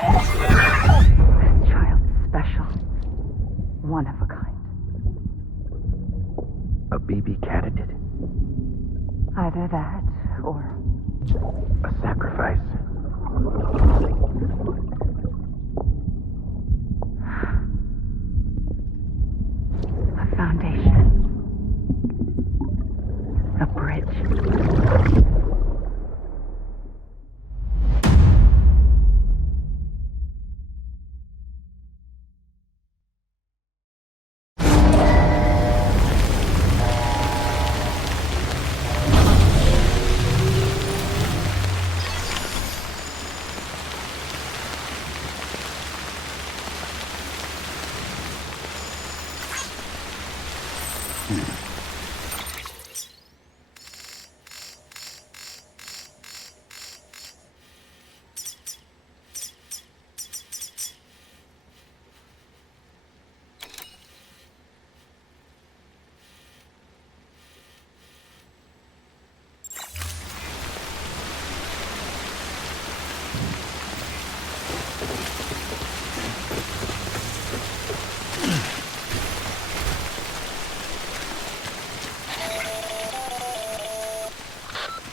This child's special. One of a kind. A BB candidate? Either that, or... A sacrifice? A foundation. A bridge.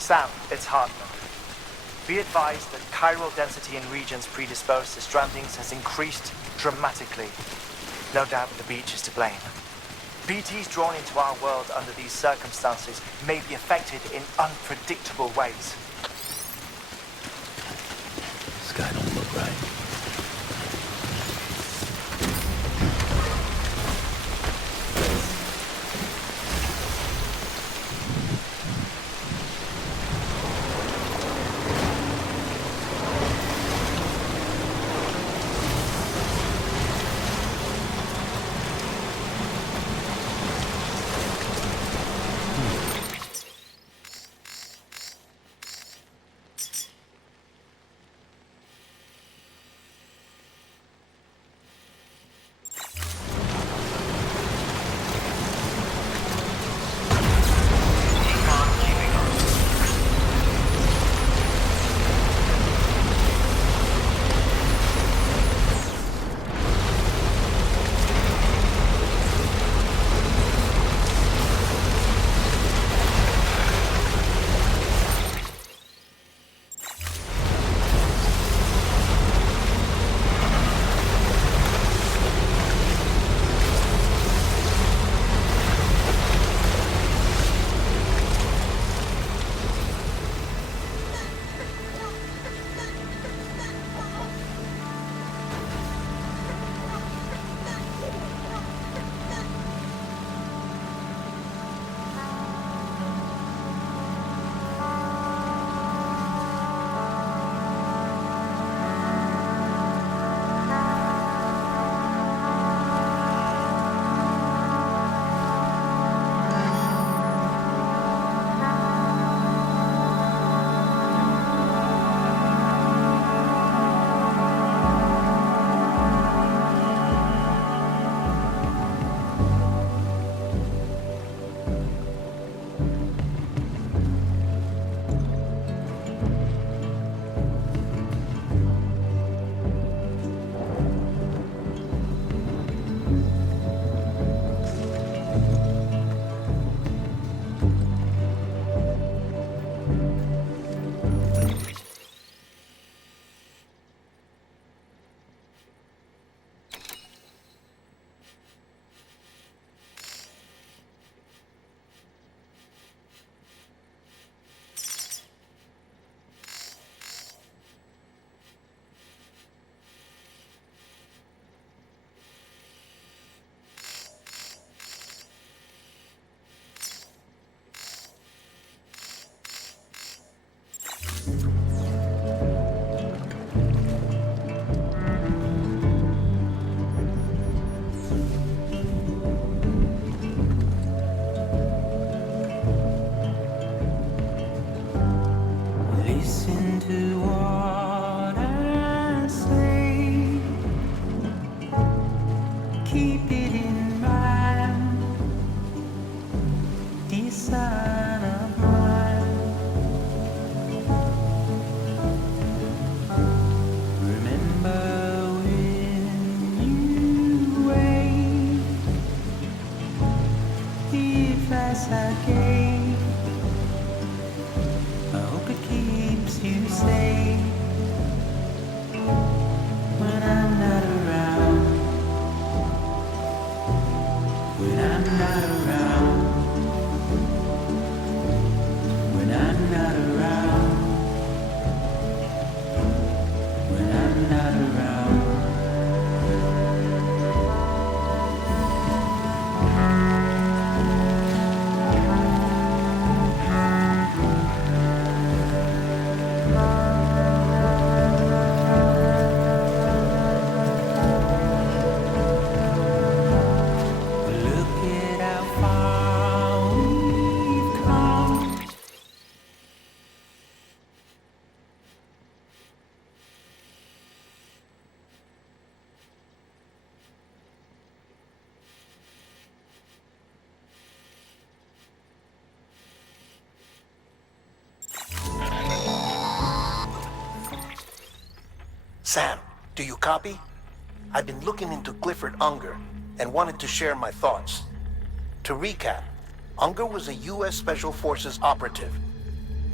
Sam, it's Diehardman. Be advised that chiral density in regions predisposed to strandings has increased dramatically. No doubt the beach is to blame. BTs drawn into our world under these circumstances may be affected in unpredictable ways. This guy don't look right. Sam, do you copy? I've been looking into Clifford Unger and wanted to share my thoughts. To recap, Unger was a U.S. Special Forces operative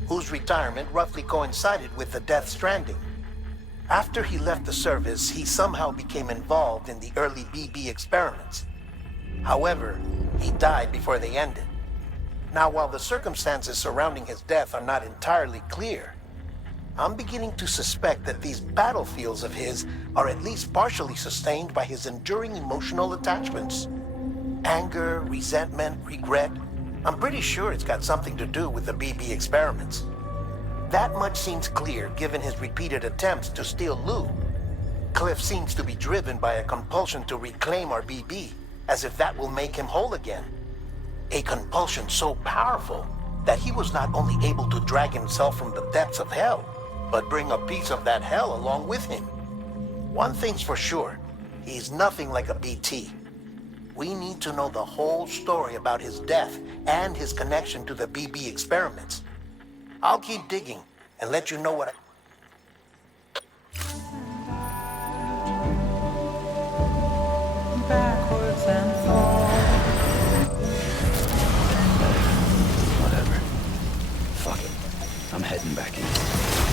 whose retirement roughly coincided with the death Stranding. After he left the service, he somehow became involved in the early BB experiments. However, he died before they ended. Now, while the circumstances surrounding his death are not entirely clear, I'm beginning to suspect that these battlefields of his are at least partially sustained by his enduring emotional attachments. Anger, resentment, regret. I'm pretty sure it's got something to do with the BB experiments. That much seems clear given his repeated attempts to steal Lou. Cliff seems to be driven by a compulsion to reclaim our BB, as if that will make him whole again. A compulsion so powerful that he was not only able to drag himself from the depths of hell, but bring a piece of that hell along with him. One thing's for sure, he's nothing like a BT. We need to know the whole story about his death and his connection to the BB experiments. I'll keep digging and let you know what I... Backwards and forwards. Whatever. Fuck it. I'm heading back in.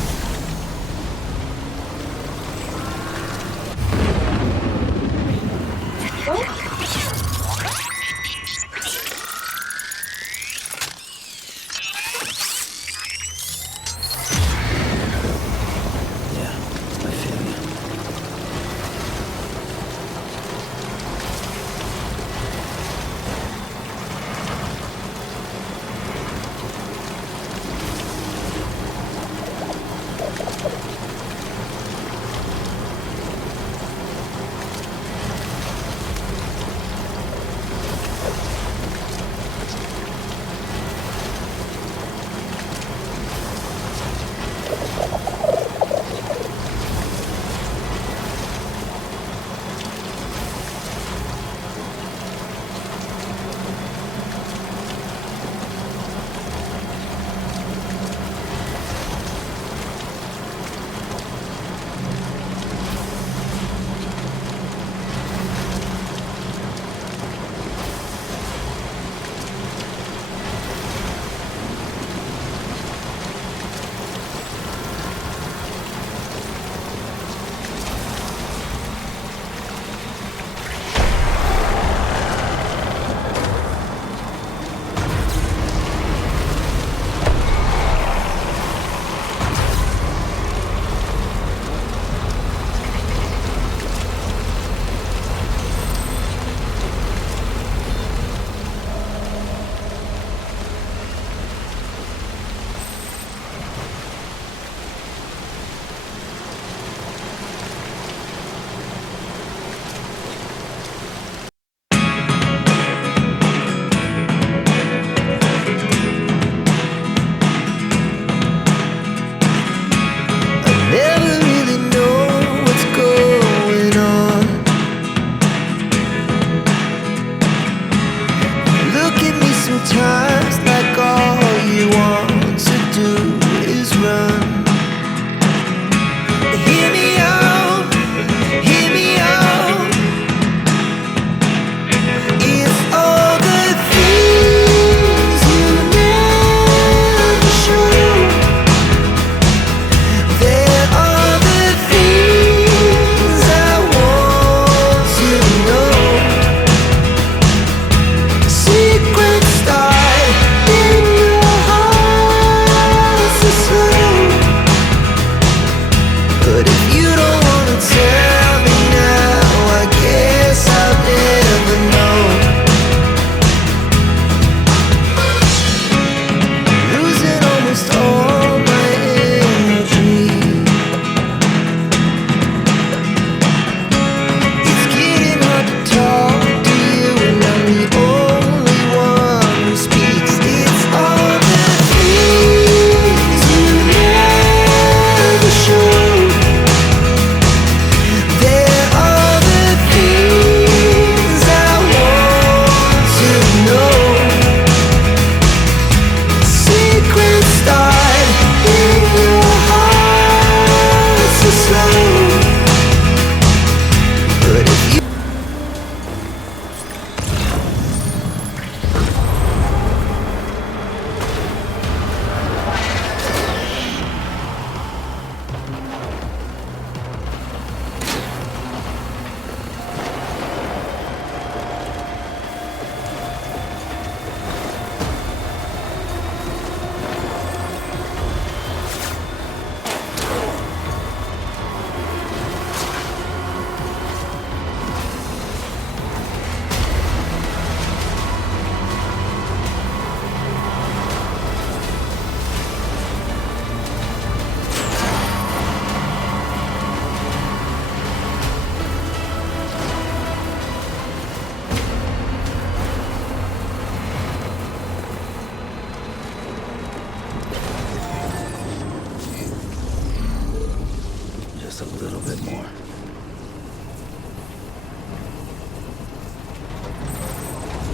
more.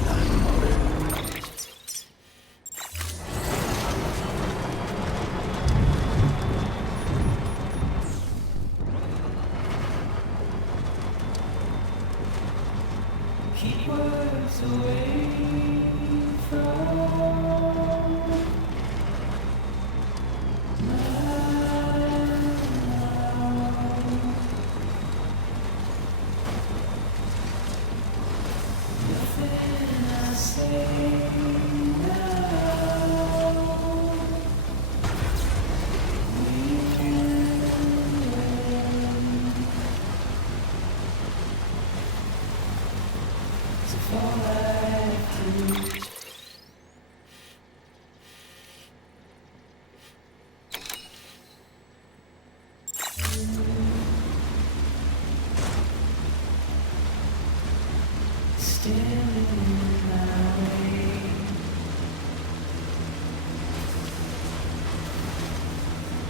Not the motor. Keep words away from nothing I say now. To fall back to standing in my way.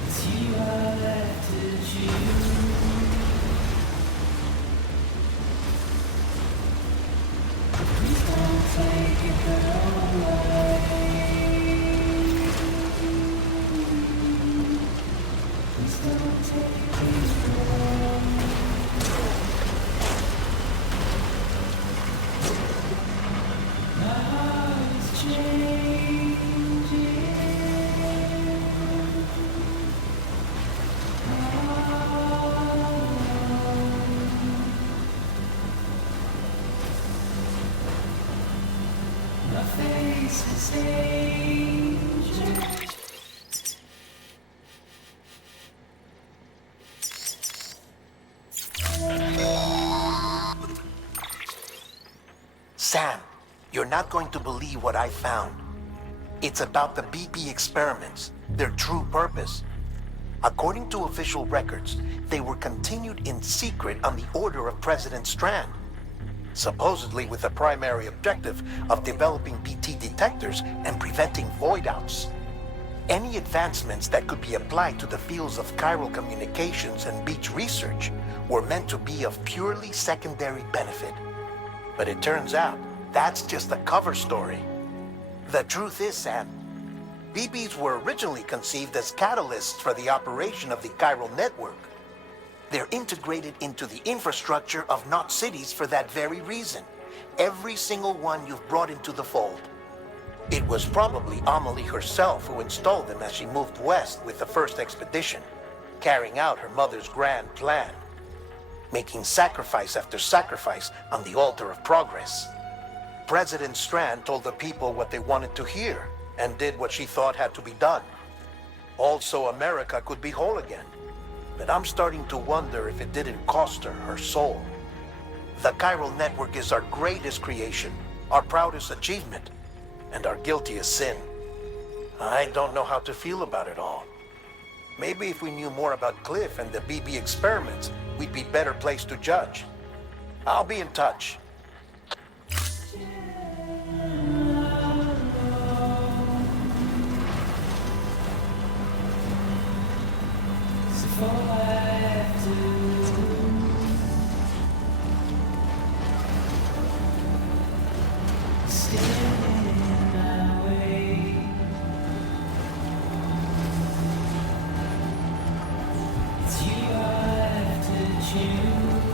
It's you I left to choose. Please don't take it away. Please don't take it away. My heart is changing. My face is changing. Sam, you're not going to believe what I found. It's about the BP experiments, their true purpose. According to official records, they were continued in secret on the order of President Strand, supposedly with the primary objective of developing BT detectors and preventing void-outs. Any advancements that could be applied to the fields of chiral communications and beach research were meant to be of purely secondary benefit. But it turns out that's just a cover story. The truth is, Sam, BBs were originally conceived as catalysts for the operation of the chiral network. They're integrated into the infrastructure of not cities for that very reason. Every single one you've brought into the fold. It was probably Amelie herself who installed them as she moved west with the first expedition, carrying out her mother's grand plan, making sacrifice after sacrifice on the altar of progress. President Strand told the people what they wanted to hear and did what she thought had to be done. Also, America could be whole again. But I'm starting to wonder if it didn't cost her her soul. The chiral network is our greatest creation, our proudest achievement, and our guiltiest sin. I don't know how to feel about it all. Maybe if we knew more about Cliff and the BB experiments, we'd be better placed to judge. I'll be in touch. Fall back to standing in my way. It's you I have to choose.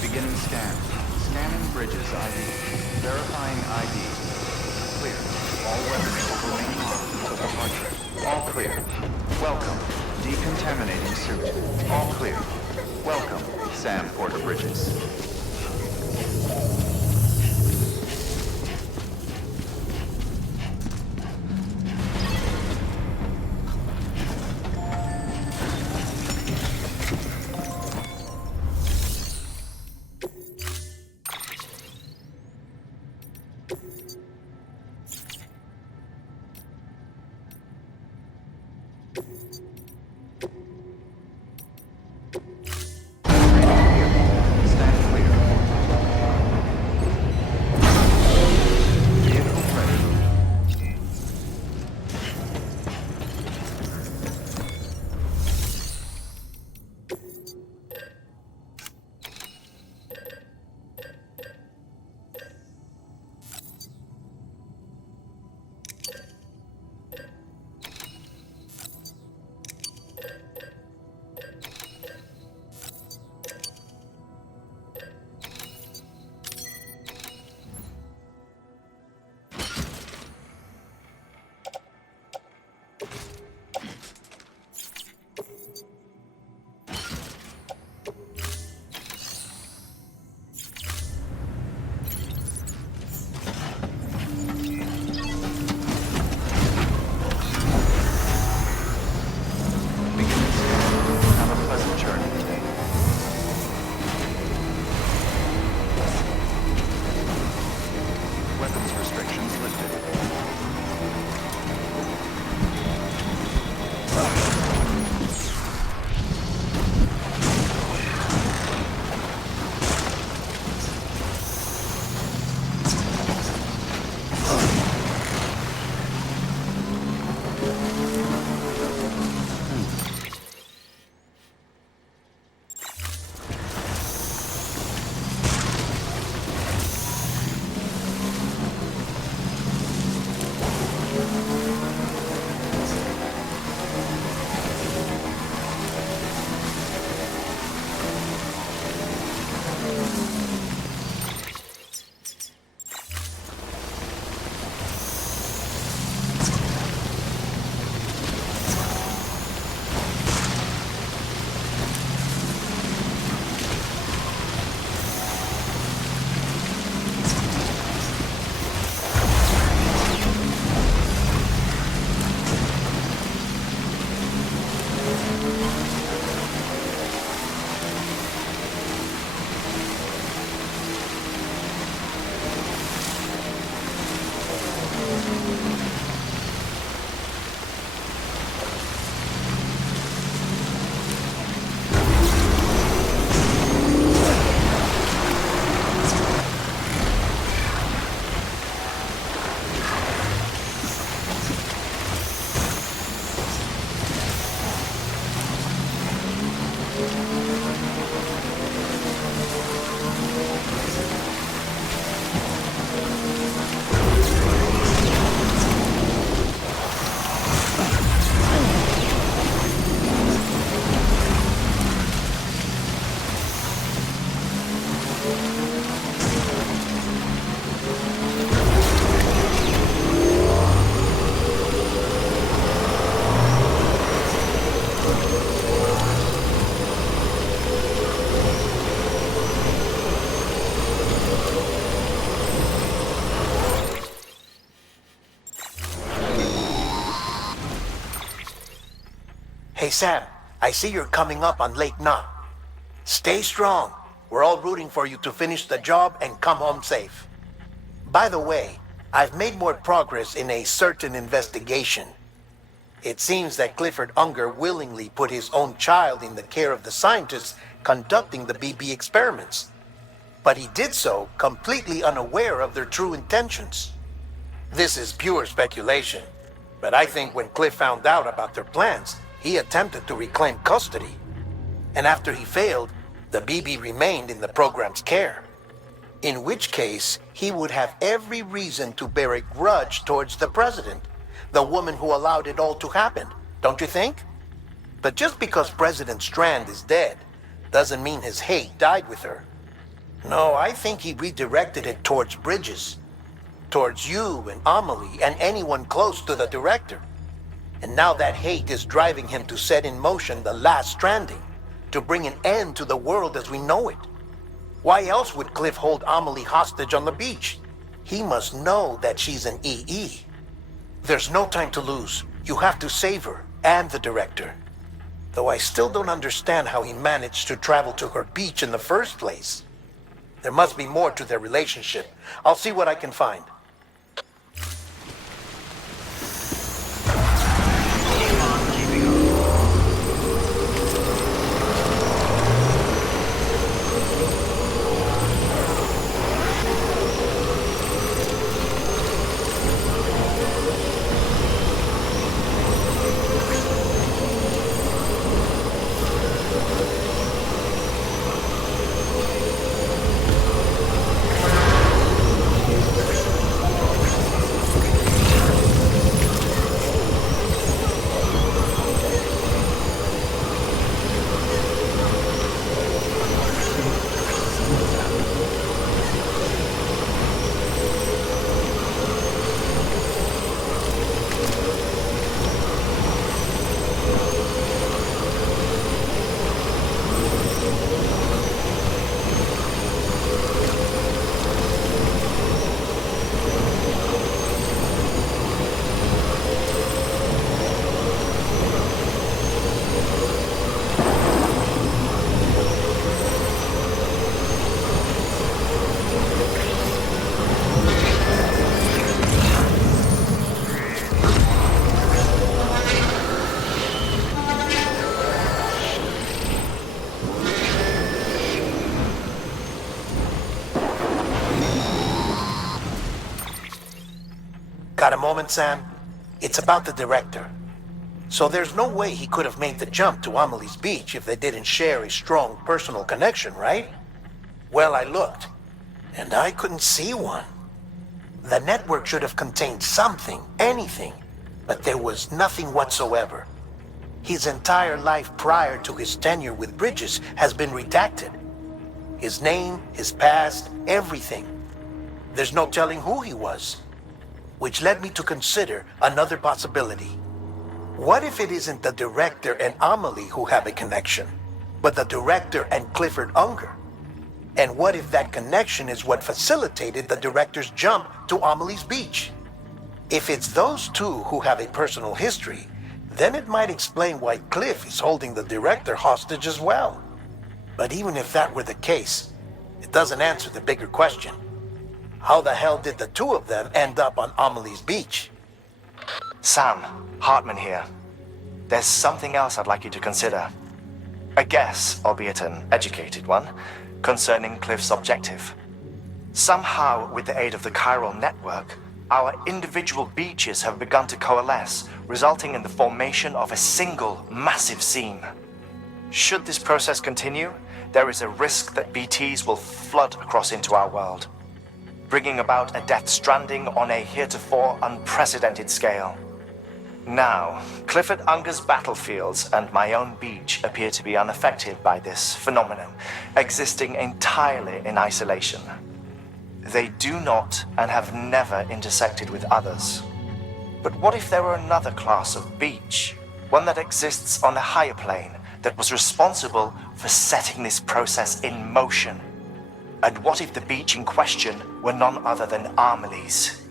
Beginning scan. Scanning bridges ID. Verifying ID. Clear. All weapons will remain on until departure. All clear. Welcome. Decontaminating suit. All clear. Welcome, Sam Porter Bridges. Stand clear. Hey Sam, I see you're coming up on Lake Knot. Stay strong. We're all rooting for you to finish the job and come home safe. By the way, I've made more progress in a certain investigation. It seems that Clifford Unger willingly put his own child in the care of the scientists conducting the BB experiments. But he did so completely unaware of their true intentions. This is pure speculation, but I think when Cliff found out about their plans, he attempted to reclaim custody. And after he failed, the BB remained in the program's care. In which case, he would have every reason to bear a grudge towards the president, the woman who allowed it all to happen, don't you think? But just because President Strand is dead, doesn't mean his hate died with her. No, I think he redirected it towards Bridges. Towards you and Amelie and anyone close to the director. And now that hate is driving him to set in motion the last Stranding, to bring an end to the world as we know it. Why else would Cliff hold Amelie hostage on the beach? He must know that she's an EE. There's no time to lose. You have to save her and the director. Though I still don't understand how he managed to travel to her beach in the first place. There must be more to their relationship. I'll see what I can find. Got a moment, Sam? It's about the director. So there's no way he could have made the jump to Amelie's beach if they didn't share a strong personal connection, right? Well, I looked, and I couldn't see one. The network should have contained something, anything, but there was nothing whatsoever. His entire life prior to his tenure with Bridges has been redacted. His name, his past, everything. There's no telling who he was. Which led me to consider another possibility. What if it isn't the director and Amelie who have a connection, but the director and Clifford Unger? And what if that connection is what facilitated the director's jump to Amelie's beach? If it's those two who have a personal history, then it might explain why Cliff is holding the director hostage as well. But even if that were the case, it doesn't answer the bigger question. How the hell did the two of them end up on Amelie's beach? Sam, Hartman here. There's something else I'd like you to consider. A guess, albeit an educated one, concerning Cliff's objective. Somehow, with the aid of the chiral network, our individual beaches have begun to coalesce, resulting in the formation of a single massive seam. Should this process continue, there is a risk that BTs will flood across into our world, bringing about a death stranding on a heretofore unprecedented scale. Now, Clifford Unger's battlefields and my own beach appear to be unaffected by this phenomenon, existing entirely in isolation. They do not and have never intersected with others. But what if there were another class of beach, one that exists on a higher plane, that was responsible for setting this process in motion? And what if the beach in question were none other than Amelie's?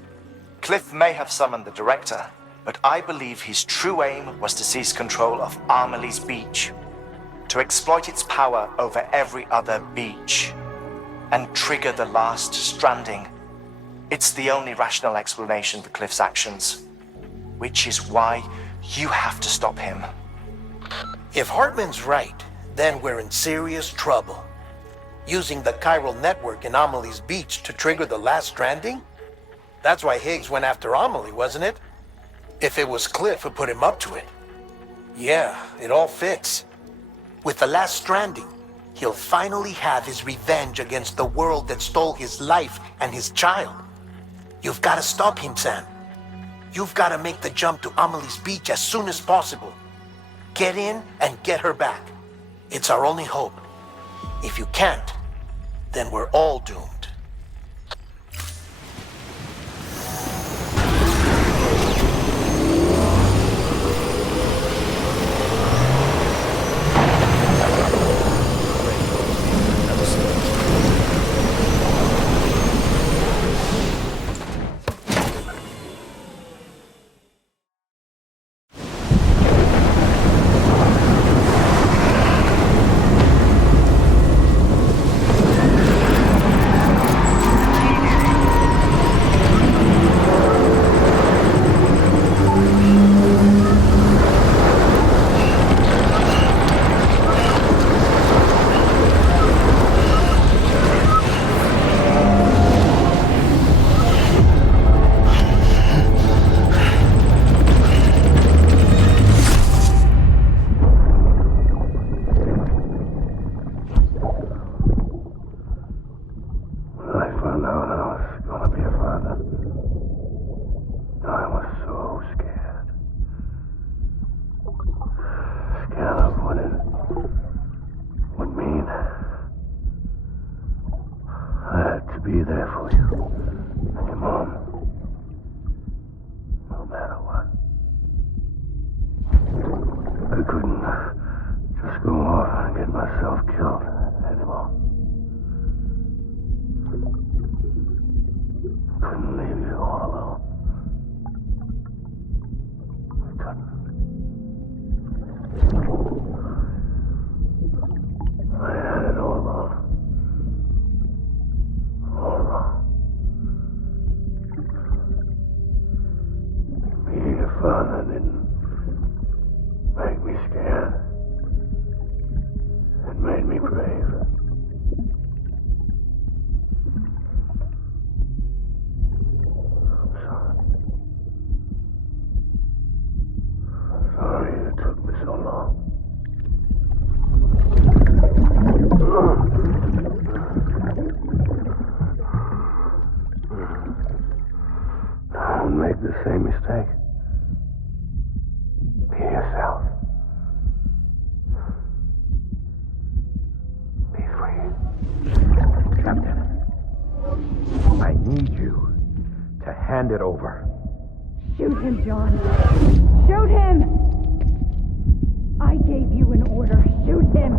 Cliff may have summoned the director, but I believe his true aim was to seize control of Armley's beach, to exploit its power over every other beach, and trigger the last stranding. It's the only rational explanation for Cliff's actions, which is why you have to stop him. If Hartman's right, then we're in serious trouble. Using the chiral network in Amelie's beach to trigger the last stranding? That's why Higgs went after Amelie, wasn't it? If it was Cliff who put him up to it. Yeah, it all fits. With the last stranding, he'll finally have his revenge against the world that stole his life and his child. You've got to stop him, Sam. You've got to make the jump to Amelie's beach as soon as possible. Get in and get her back. It's our only hope. If you can't, then we're all doomed. Be there for you. And your mom. No matter what. I couldn't just go off and get myself killed anymore. Couldn't leave you all alone. I couldn't. I had it all wrong. All wrong. Being a father didn't make me scared. It made me brave. I'm sorry. I'm sorry it took me so long. Don't make the same mistake. Be yourself. Be free. Captain, I need you to hand it over. Shoot him, John. Shoot him! I gave you an order. Shoot him!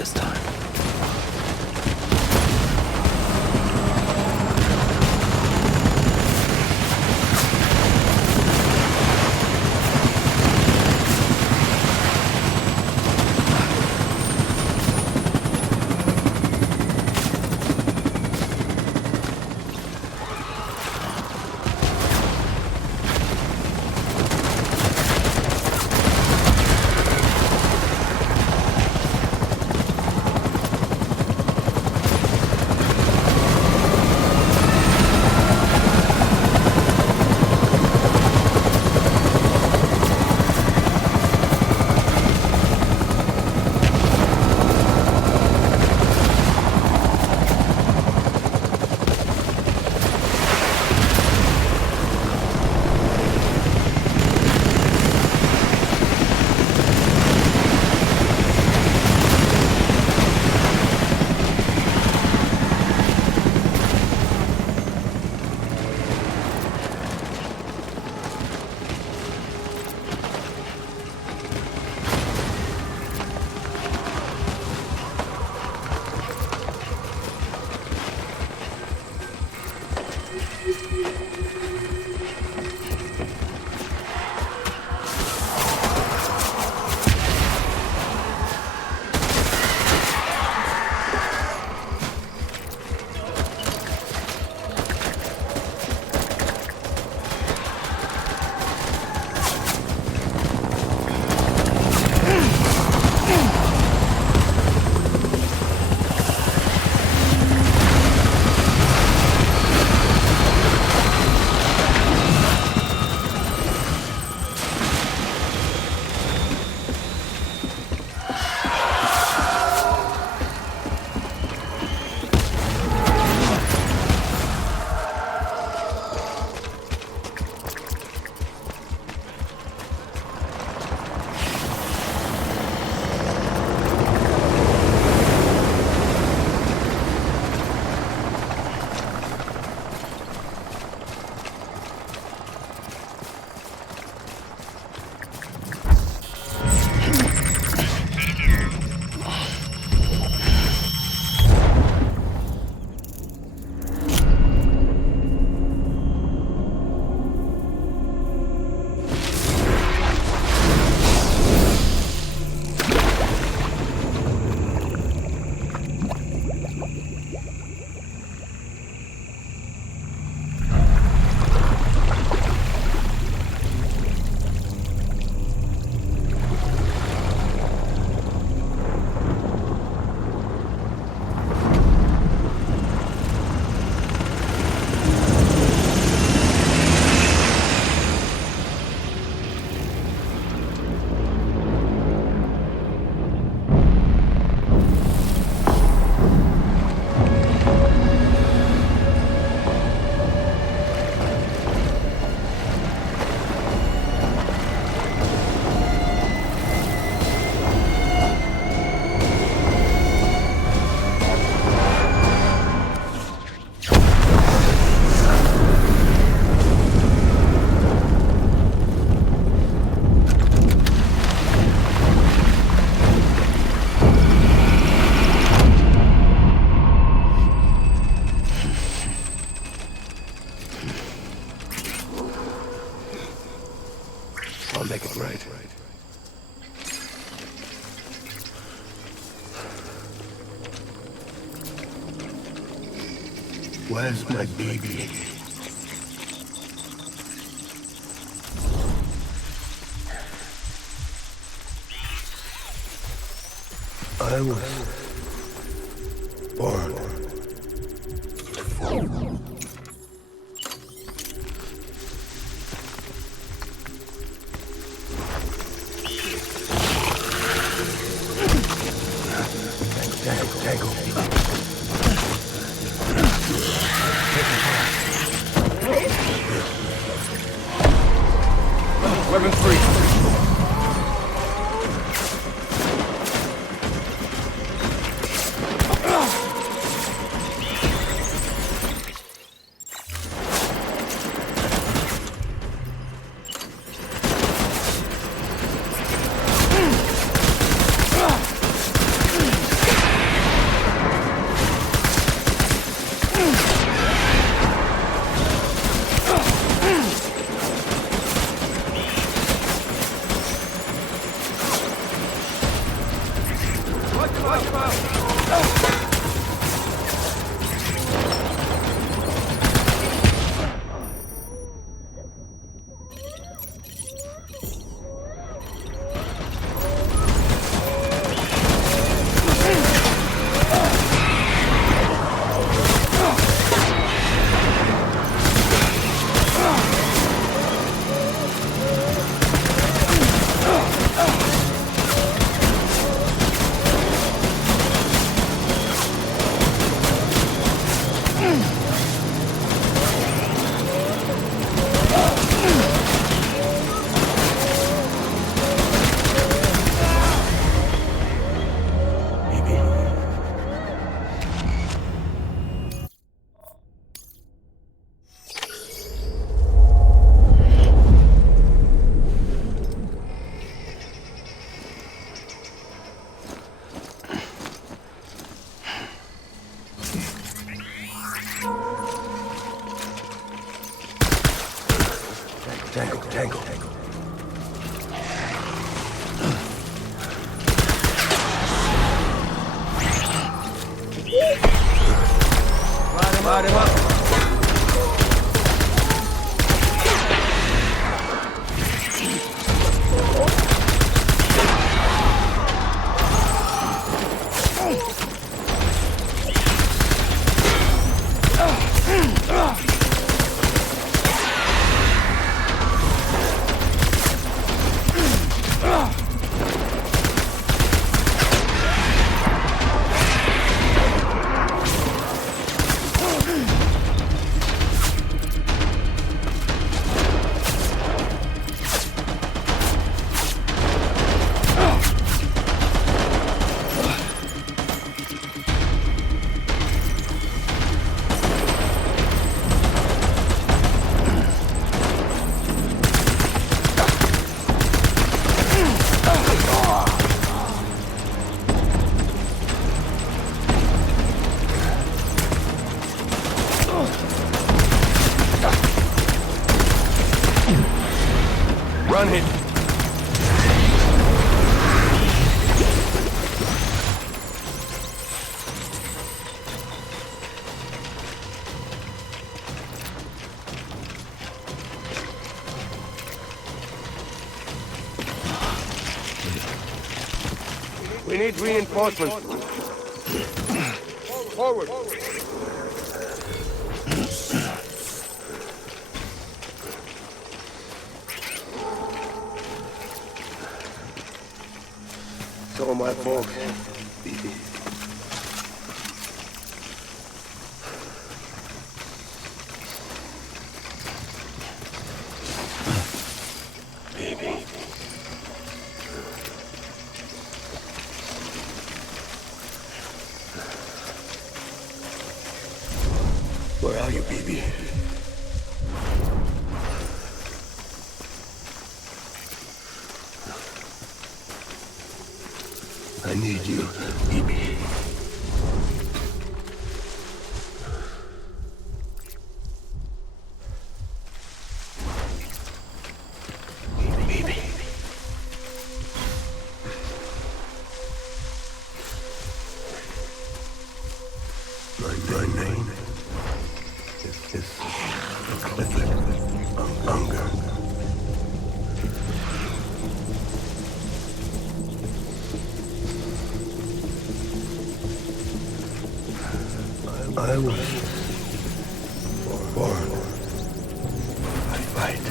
this time. I'll make it right. Where's my baby? I was born. Weapons free. Tango. Light him up. Run it. We need reinforcements. Forward. So my folks. Baby. Where are you, baby? I need you, baby. Baby. My name is Clifford Unger. I was born to fight.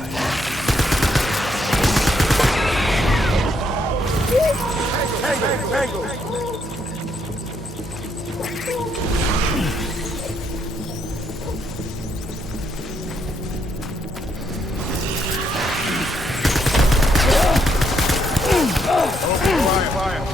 Tango! Fire!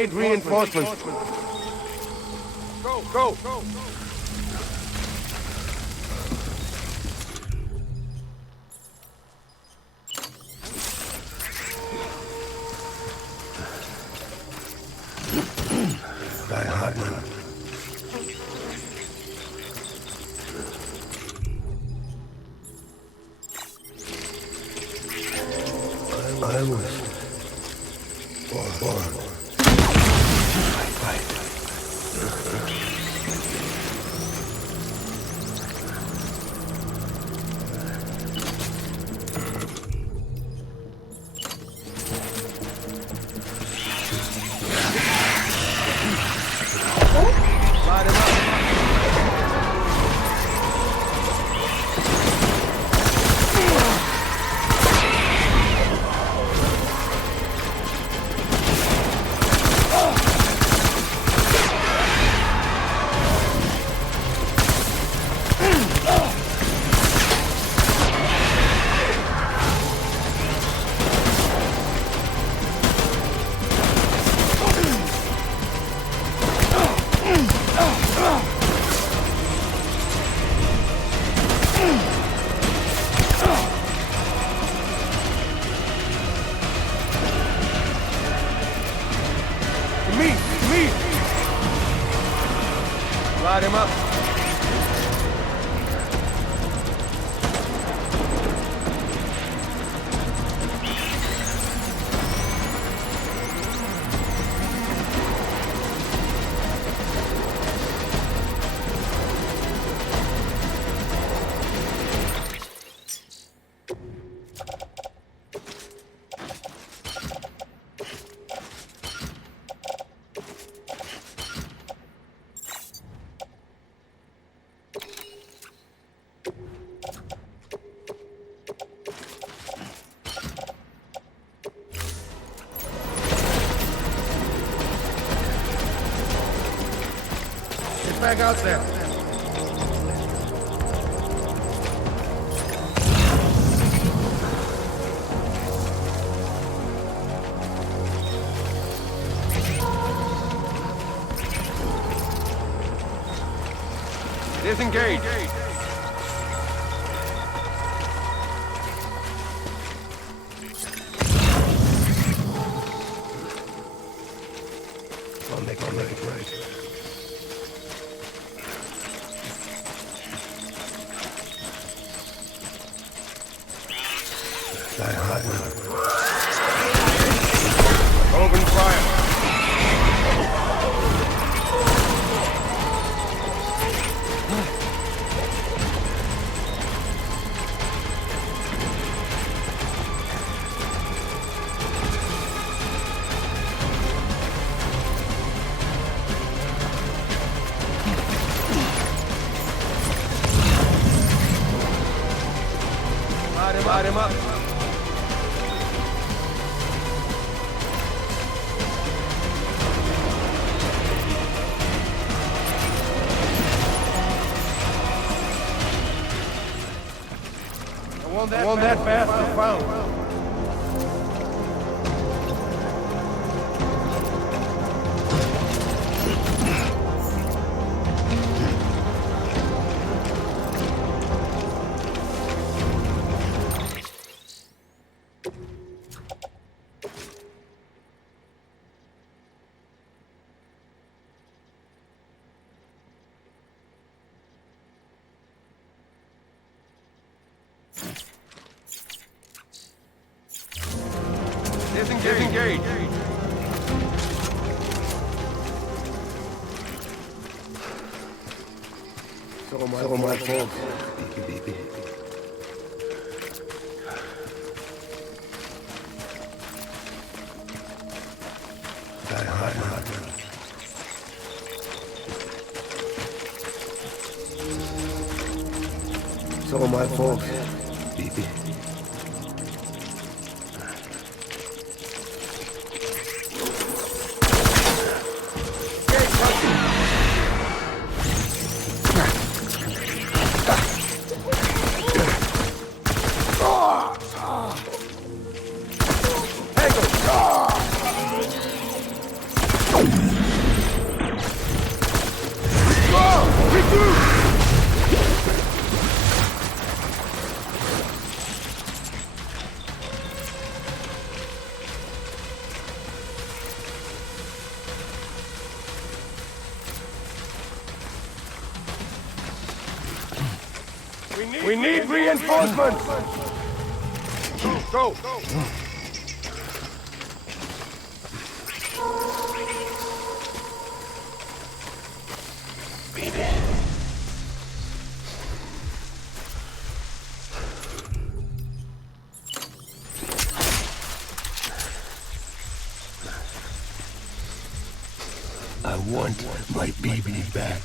need reinforcements. Go! Diehardman. I was born. Right. Me! Light him up. Back out there. Disengage. I'll make it right. Open fire. Light him up. I want that fast and found. Disengage. So my fault. Beepy. Diehardman. So my fault. Beepy. We need reinforcements! Go! Baby. I want my baby back.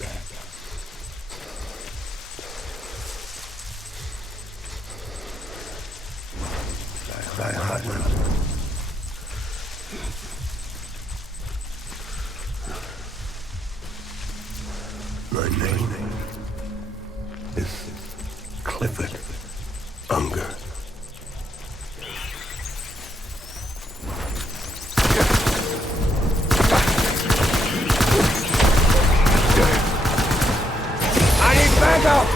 Diehardman. My name is Clifford Unger. I need backup!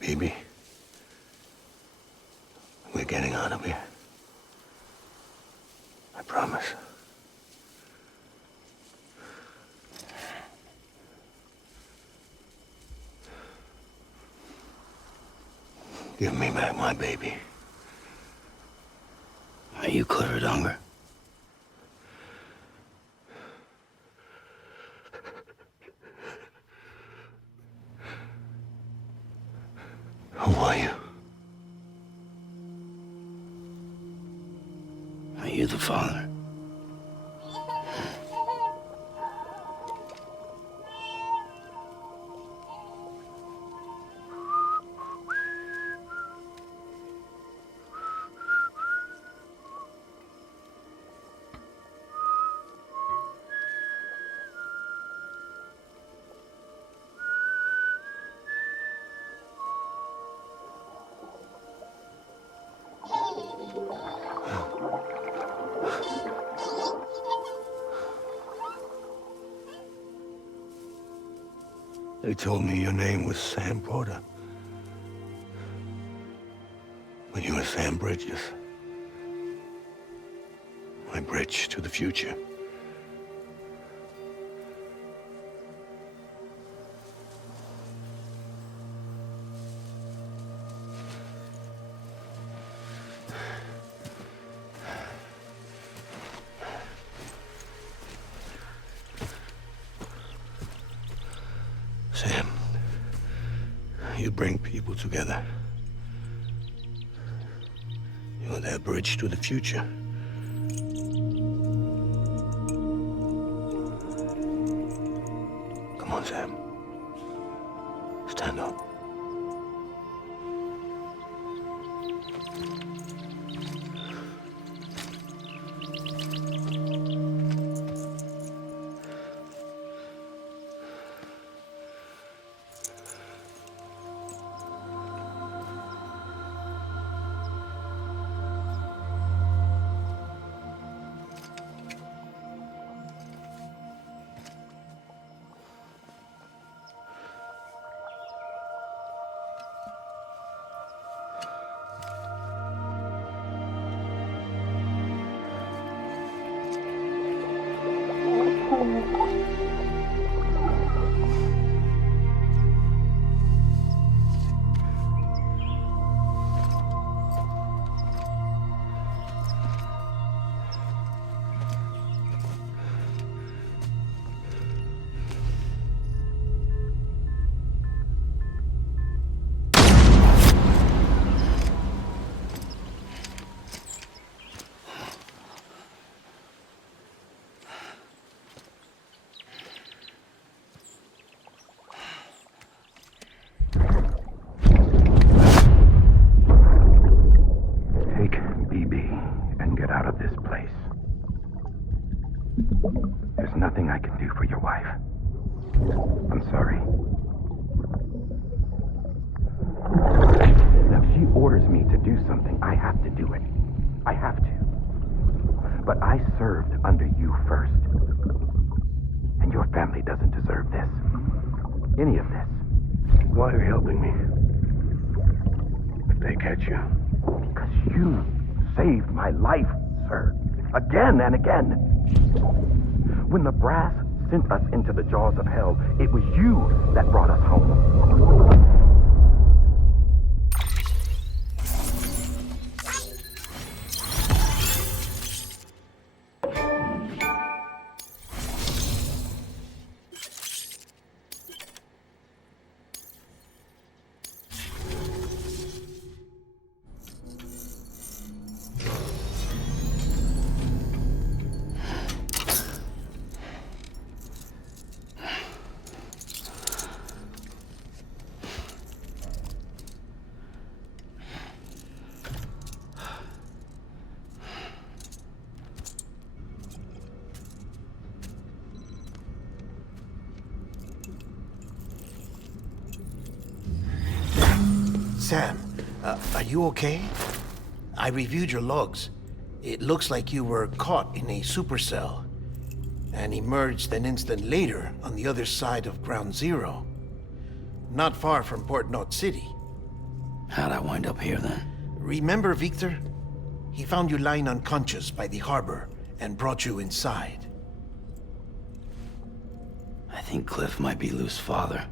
Baby, we're getting out of here. I promise. Give me back my baby. Are you Clifford Unger? Who are you? Are you the father? They told me your name was Sam Porter. But you were Sam Bridges. My bridge to the future. Sam, you bring people together. You're their bridge to the future. Come on, Sam. Stand up. There's nothing I can do for your wife. I'm sorry. Now, if she orders me to do something, I have to do it. I have to. But I served under you first. And your family doesn't deserve this. Any of this. Why are you helping me? If they catch you. Because you saved my life, sir. Again and again. When the brass sent us into the jaws of hell, it was you that brought us home. Sam, are you okay? I reviewed your logs. It looks like you were caught in a supercell and emerged an instant later on the other side of Ground Zero. Not far from Port Knot City. How'd I wind up here then? Remember Victor? He found you lying unconscious by the harbor and brought you inside. I think Cliff might be Lou's father.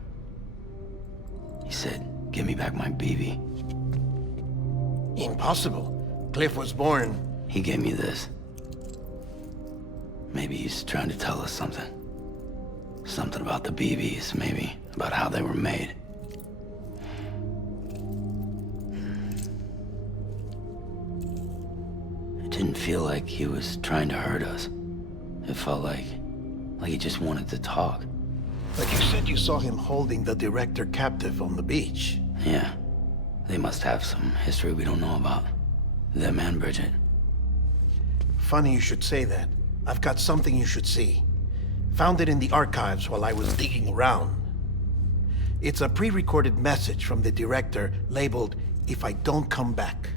He said, "Give me back my BB." Impossible. Cliff was born... He gave me this. Maybe he's trying to tell us something. Something about the BBs, maybe. About how they were made. It didn't feel like he was trying to hurt us. It felt like he just wanted to talk. But you said you saw him holding the director captive on the beach. Yeah. They must have some history we don't know about. Them and Bridget. Funny you should say that. I've got something you should see. Found it in the archives while I was digging around. It's a pre-recorded message from the director labeled, "If I don't come back."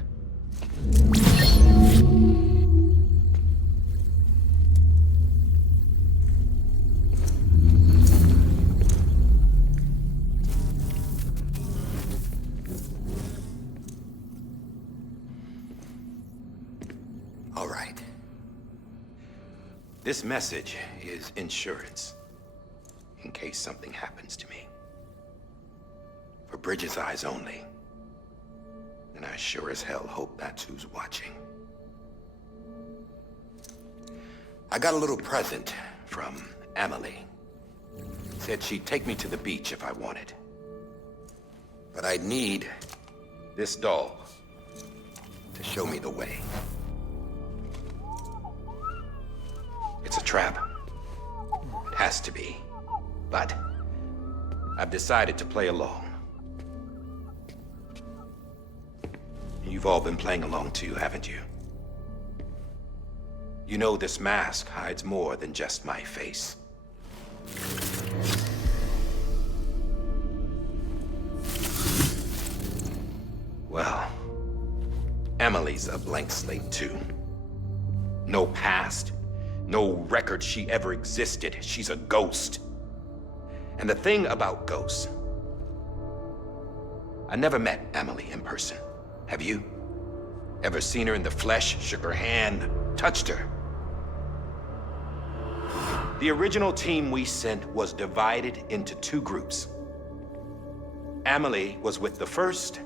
All right. This message is insurance, in case something happens to me. For Bridget's eyes only. And I sure as hell hope that's who's watching. I got a little present from Emily. Said she'd take me to the beach if I wanted. But I'd need this doll to show me the way. It's a trap. It has to be. But I've decided to play along. You've all been playing along too, haven't you? You know this mask hides more than just my face. Well, Emily's a blank slate too. No past. No record she ever existed. She's a ghost. And the thing about ghosts, I never met Emily in person. Have you? Ever seen her in the flesh, shook her hand, touched her? The original team we sent was divided into two groups. Amelie was with the first.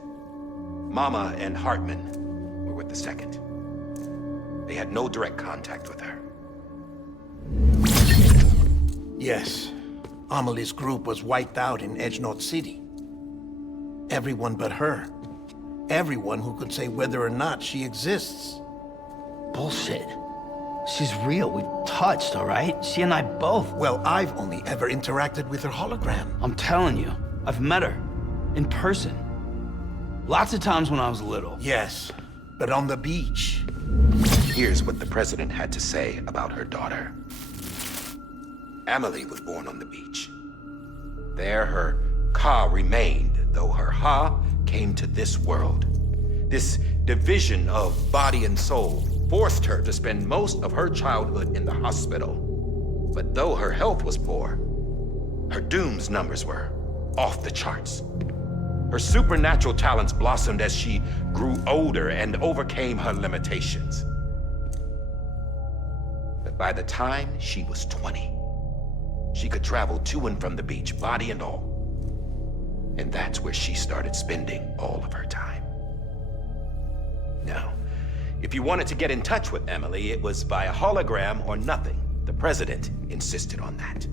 Mama and Hartman were with the second. They had no direct contact with her. Yes. Amelie's group was wiped out in Edgenorth City. Everyone but her. Everyone who could say whether or not she exists. Bullshit. She's real. We've touched, all right? She and I both. Well, I've only ever interacted with her hologram. I'm telling you, I've met her. In person. Lots of times when I was little. Yes, but on the beach. Here's what the president had to say about her daughter. Amelie was born on the beach. There her Ka remained, though her Ha came to this world. This division of body and soul forced her to spend most of her childhood in the hospital. But though her health was poor, her Doom's numbers were off the charts. Her supernatural talents blossomed as she grew older and overcame her limitations. But by the time she was 20, she could travel to and from the beach, body and all. And that's where she started spending all of her time. Now, if you wanted to get in touch with Amelie, it was via hologram or nothing. The president insisted on that.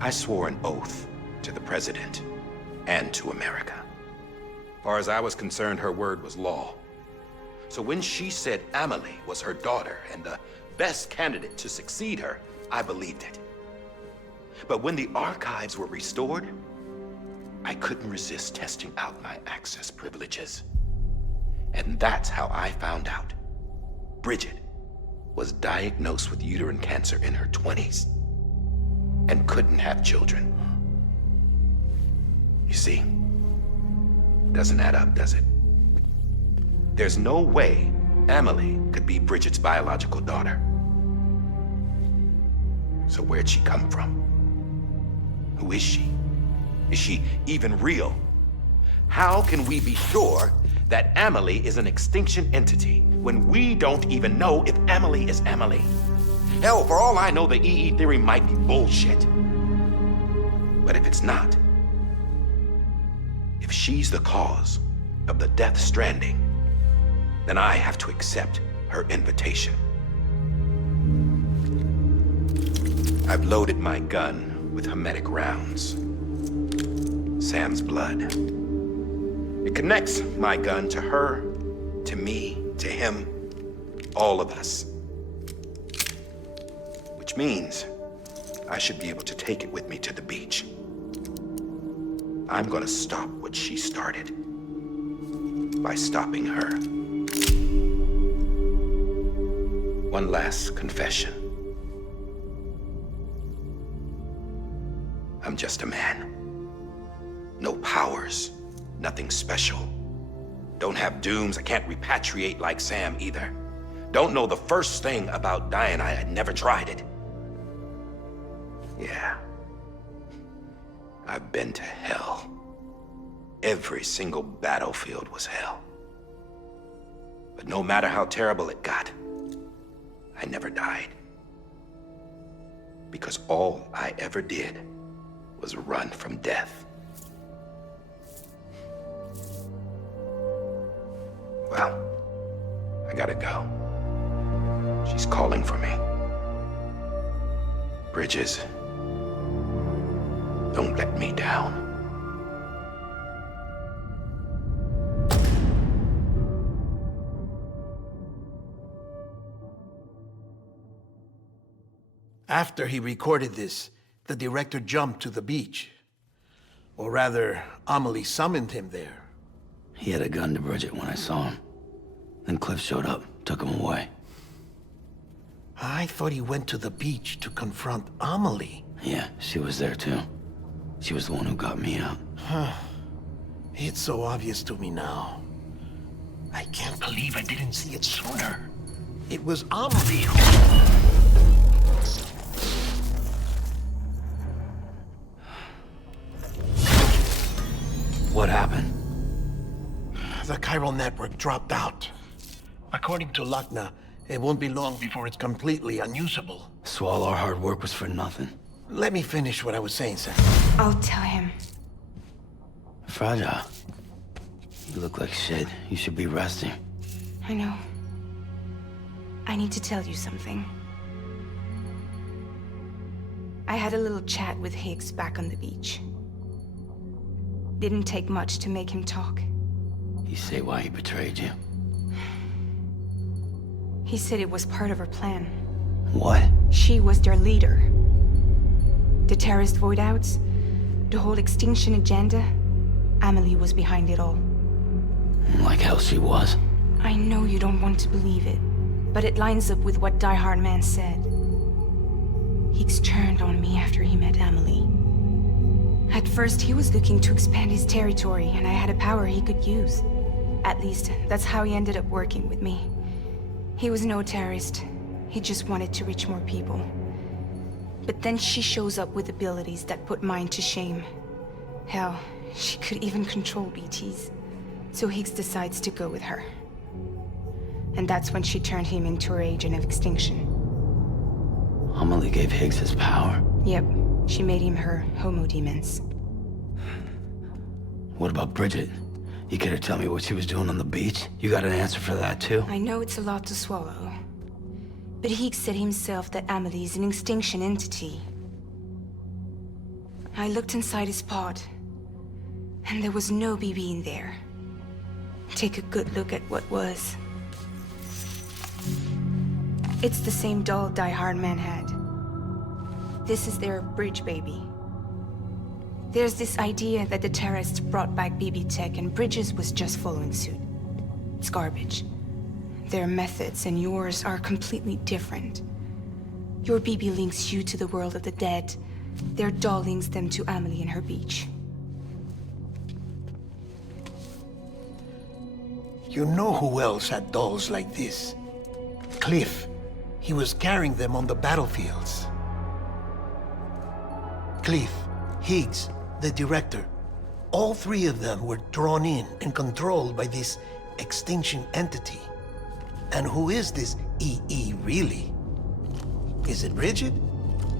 I swore an oath to the president and to America. As far as I was concerned, her word was law. So when she said Amelie was her daughter and the best candidate to succeed her, I believed it. But when the archives were restored, I couldn't resist testing out my access privileges. And that's how I found out Bridget was diagnosed with uterine cancer in her 20s and couldn't have children. You see, doesn't add up, does it? There's no way Amelie could be Bridget's biological daughter. So where'd she come from? Who is she? Is she even real? How can we be sure that Amelie is an extinction entity when we don't even know if Amelie is Amelie? Hell, for all I know, the EE theory might be bullshit. But if it's not, if she's the cause of the death stranding, then I have to accept her invitation. I've loaded my gun with hermetic rounds. Sam's blood. It connects my gun to her, to me, to him, all of us. Which means I should be able to take it with me to the beach. I'm gonna stop what she started by stopping her. One last confession. I'm just a man. No powers, nothing special. Don't have dooms, I can't repatriate like Sam either. Don't know the first thing about dying, I had never tried it. Yeah. I've been to hell. Every single battlefield was hell. But no matter how terrible it got, I never died. Because all I ever did was run from death. Well, I gotta go. She's calling for me. Bridges, don't let me down. After he recorded this, the director jumped to the beach. Or rather, Amelie summoned him there. He had a gun to Bridget when I saw him. Then Cliff showed up, took him away. I thought he went to the beach to confront Amelie. Yeah, she was there too. She was the one who got me out. It's so obvious to me now. I can't believe I didn't see it sooner. It was Amelie who... What happened? The chiral network dropped out. According to Lakna, it won't be long before it's completely unusable. So all our hard work was for nothing. Let me finish what I was saying, Sam. I'll tell him. Fragile. You look like shit. You should be resting. I know. I need to tell you something. I had a little chat with Higgs back on the beach. Didn't take much to make him talk. You say why he betrayed you? He said it was part of her plan. What? She was their leader. The terrorist voidouts, the whole extinction agenda, Amelie was behind it all. Like hell she was. I know you don't want to believe it, but it lines up with what Diehardman said. Higgs turned on me after he met Amelie. At first, he was looking to expand his territory, and I had a power he could use. At least, that's how he ended up working with me. He was no terrorist. He just wanted to reach more people. But then she shows up with abilities that put mine to shame. Hell, she could even control BTs. So Higgs decides to go with her. And that's when she turned him into her agent of extinction. Amelie gave Higgs his power. Yep, she made him her homo demons. What about Bridget? You care to tell me what she was doing on the beach? You got an answer for that too? I know it's a lot to swallow. But Higgs said himself that Amelie is an extinction entity. I looked inside his pod, and there was no BB in there. Take a good look at what was. It's the same doll Diehardman had. This is their bridge baby. There's this idea that the terrorists brought back BB tech and Bridges was just following suit. It's garbage. Their methods and yours are completely different. Your BB links you to the world of the dead. Their doll links them to Amelie and her beach. You know who else had dolls like this? Cliff. He was carrying them on the battlefields. Cliff, Higgs, the director. All three of them were drawn in and controlled by this extinction entity. And who is this EE really? Is it Bridget?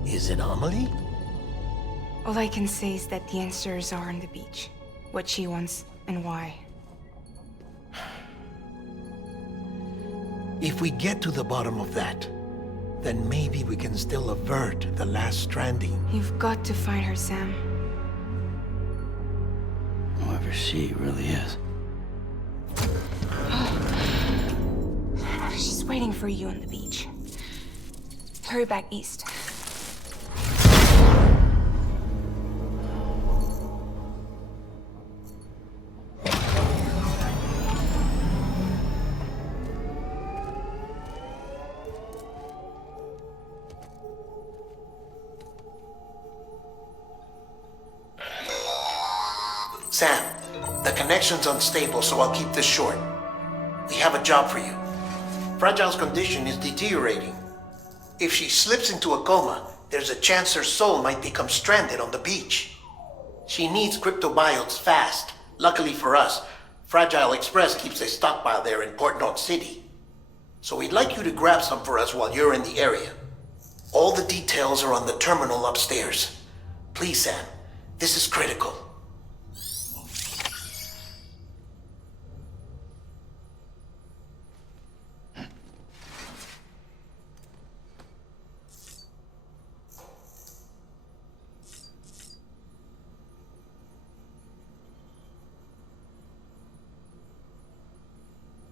Is it Amelie? All I can say is that the answers are on the beach. What she wants and why. If we get to the bottom of that, then maybe we can still avert the last stranding. You've got to find her, Sam. Whoever she really is. She's waiting for you on the beach. Hurry back east. Sam, the connection's unstable, so I'll keep this short. We have a job for you. Fragile's condition is deteriorating. If she slips into a coma, there's a chance her soul might become stranded on the beach. She needs cryptobiotes fast. Luckily for us, Fragile Express keeps a stockpile there in Port North City. So we'd like you to grab some for us while you're in the area. All the details are on the terminal upstairs. Please, Sam, this is critical.